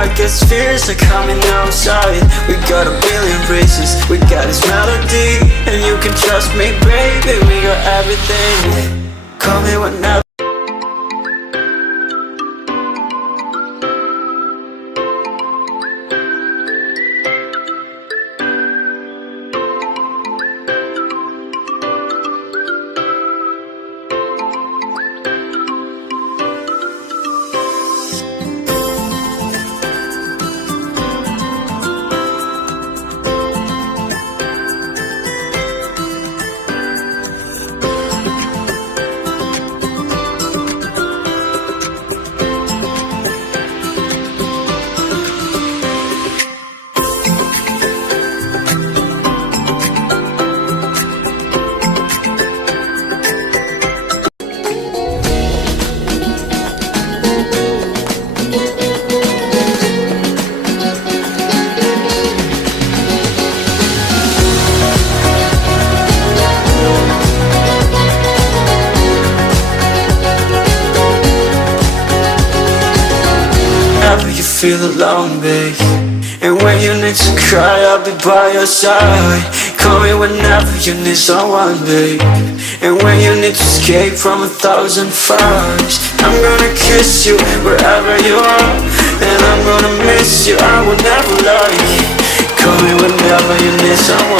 I guess fears are coming outside. We got a billion reasons, we got this melody, and you can trust me, baby, we got everything. Call me whenever. Whenever you feel alone, babe, and when you need to cry, I'll be by your side. Call me whenever you need someone, babe, and when you need to escape from 1,000 fires. I'm gonna kiss you wherever you are, and I'm gonna miss you, I will never lie. Call me whenever you need someone.